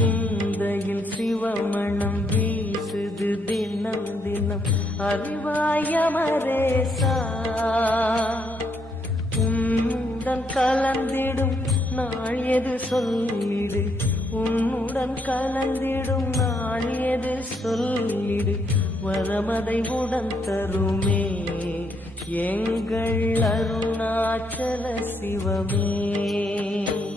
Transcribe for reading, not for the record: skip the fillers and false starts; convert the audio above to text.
சிந்தையில் சிவமணம் வீசுது தினம் தினம் அறிவாயமரேசா உன்னுடன் கலந்திடும் நாள் எது சொல்லிடு உன்னுடன் கலந்திடும் நாள் எது சொல்லிடு வரமதை உடன் தருமே எங்கள் அருணாச்சல சிவமே.